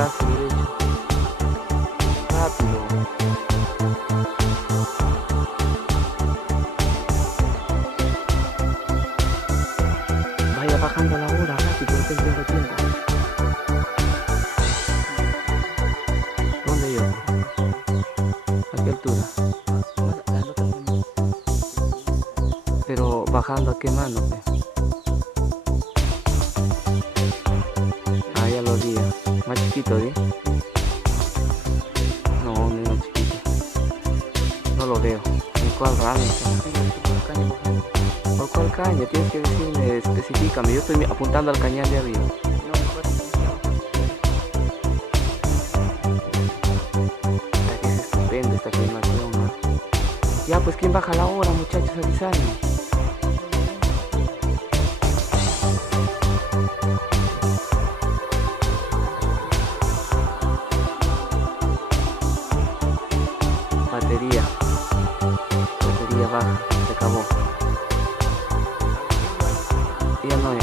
brazo derecho. Rápido. Vaya bajando la hora, rápido, no pierda tiempo. ¿Dónde yo? ¿A qué altura? Pero bajando a qué mano, pe. Ah, ya lo vi. Más chiquito, ¿sí? No, menos chiquito. No lo veo. ¿En cuál rama está? ¿Por cuál caña? Tienes que decirme, especifícame. Yo estoy apuntando al cañal de arriba. Es estupenda esta filmación, ¿no? Ya, pues, ¿quién baja la hora, muchachos? Avisarme. Batería baja, se acabó. Ya no, ya.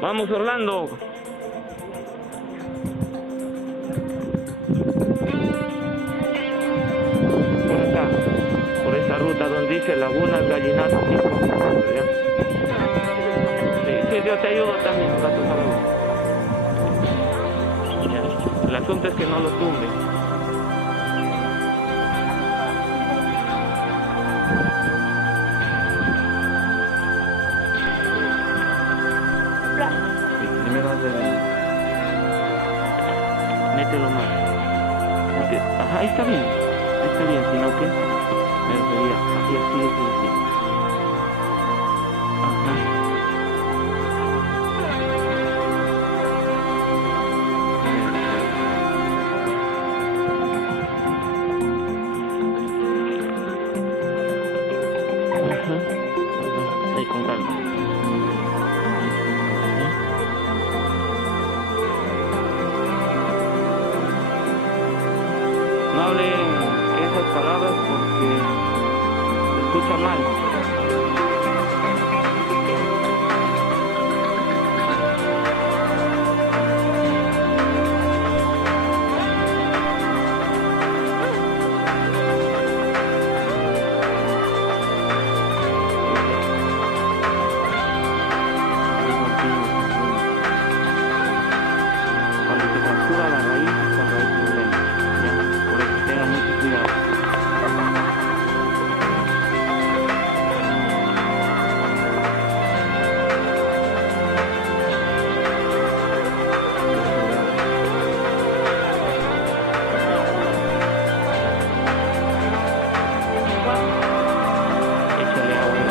Vamos, Orlando. Por acá, por esa ruta donde dice Lagunas, Gallinazo, ¿ya? Sí, yo te ayudo también un rato, ya. El asunto es que no lo tumbe. Mételo más. Ajá, está bien, sino que me sería así. Ajá. No hablen esas palabras porque se escucha mal. Cuando se fractura la raíz es cuando hay problemas, ¿ya? Por eso tengan mucho cuidado. Échale agua ya.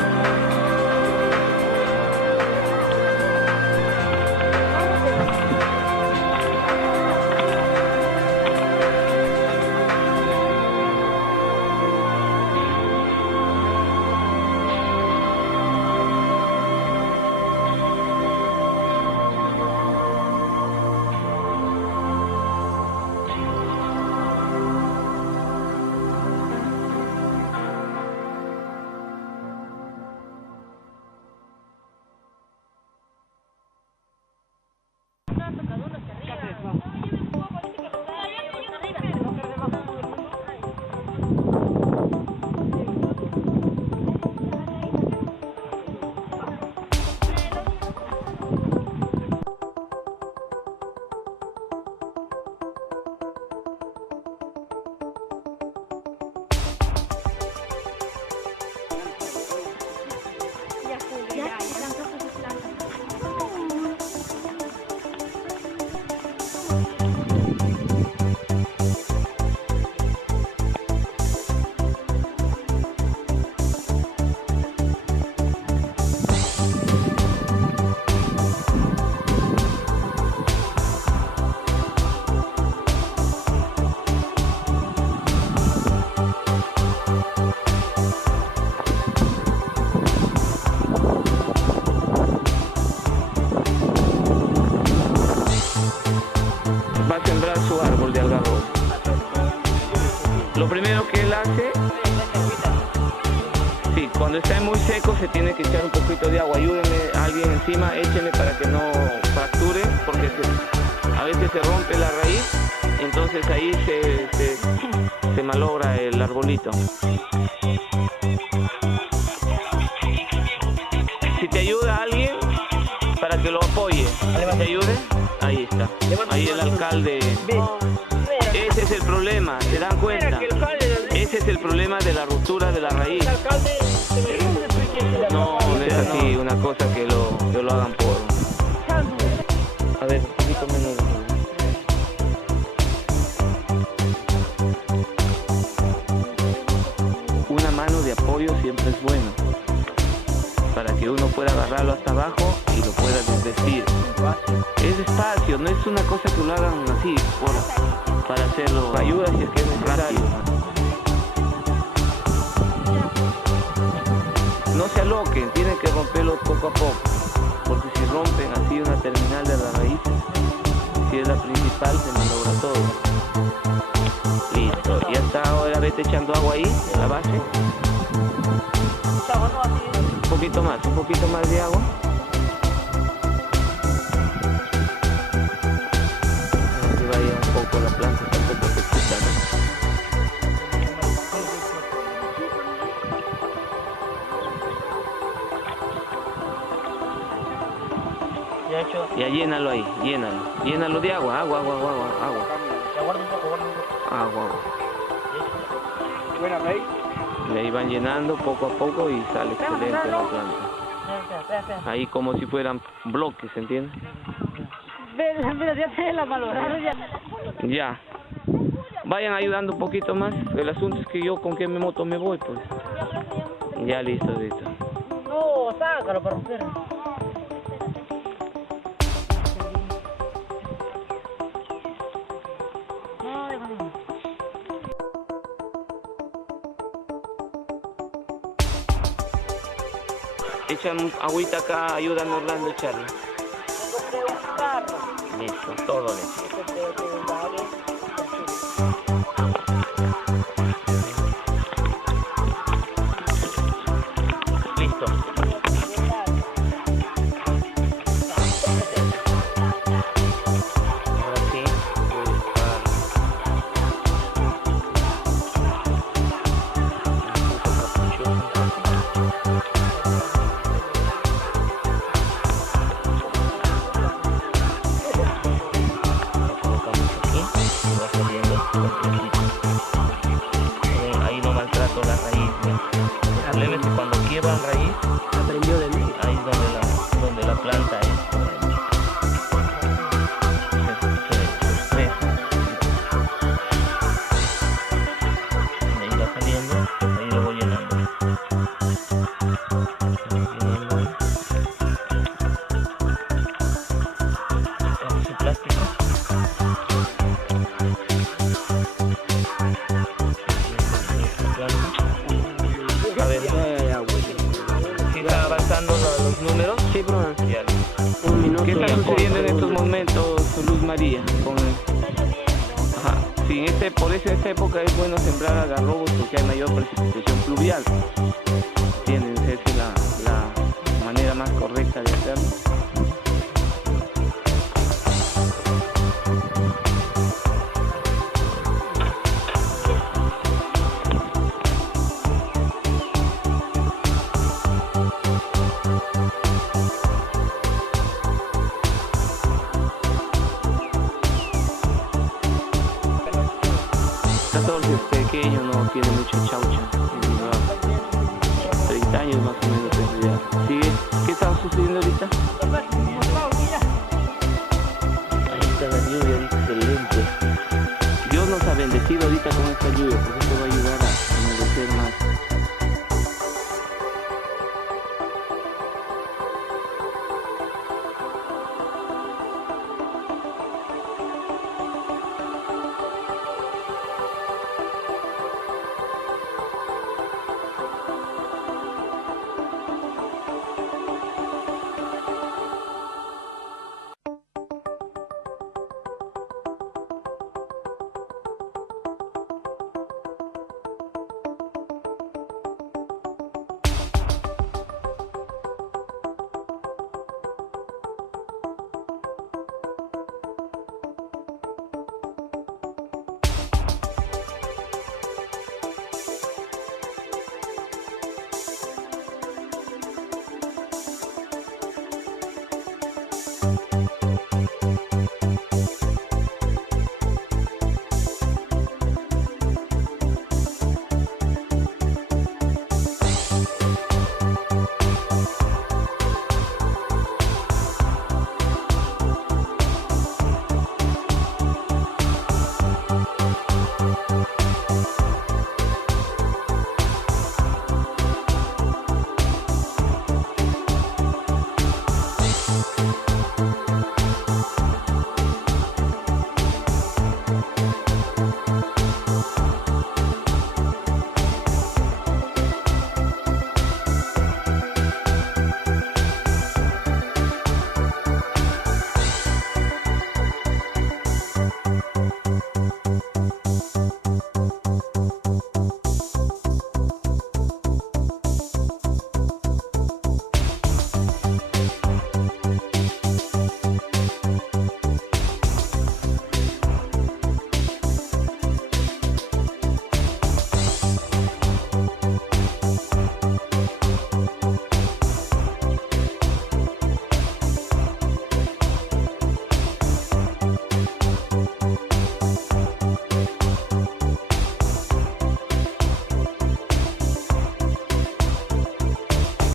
Va a sembrar su árbol de algarrobo. Lo primero que él hace, sí, cuando está muy seco se tiene que echar un poquito de agua. Ayúdenme a alguien encima, échenle para que no fracture, porque a veces se rompe la raíz, entonces ahí se malogra el arbolito. Si te ayuda alguien, para que lo apoye, ¿te ayude? Ahí está, ahí el alcalde. Ese es el problema, ¿se dan cuenta? Ese es el problema de la ruptura de la raíz. No, no es así, una cosa que lo hagan por... A ver, un poquito menos. Una mano de apoyo siempre es bueno, para que uno pueda agarrarlo hasta abajo y lo pueda desvestir. Es despacio, no es una cosa que lo hagan así, para hacerlo. Ayuda si es que es necesario. No se aloquen, tienen que romperlo poco a poco, porque si rompen así una terminal de la raíz, si es la principal, se malogra todo. Listo, ya está, ahora vete echando agua ahí, en la base. Un poquito más de agua. Para que vaya un poco la planta, tampoco se quita, ¿no? Ya llénalo ahí, llénalo de agua. Agua. Y ahí van llenando poco a poco y sale excelente la planta. Ahí como si fueran bloques, ¿entiendes? Mira, ya te la valorada ya. Ya. Vayan ayudando un poquito más. El asunto es que yo con qué moto me voy, pues. Ya listo. No, sácalo para romper. echan agüita acá, ayudan a Orlando a echarle. Compré un carro. Listo, todo le echo. Compré un barrio. Listo. Ahora sí, voy a buscar un poco caprichoso. Lo colocamos aquí, va saliendo completito. Ahí no maltrato la raíz. El problema es que cuando quiebran raíz, Aprendió de mí. ahí es donde la planta es, se estresa. Ahí va saliendo, ahí lo voy llenando. Sacamos el plástico. A ver, si está avanzando los números. Sí, profe. Ya. Un minuto. ¿Qué está sucediendo en estos momentos, Luz María? Ajá. Sí, por eso en esta época es bueno sembrar algarrobos porque hay mayor precipitación pluvial. ¿Entienden? Esa es la manera más correcta de hacerlo. Es pequeño, no tiene mucho chaucha.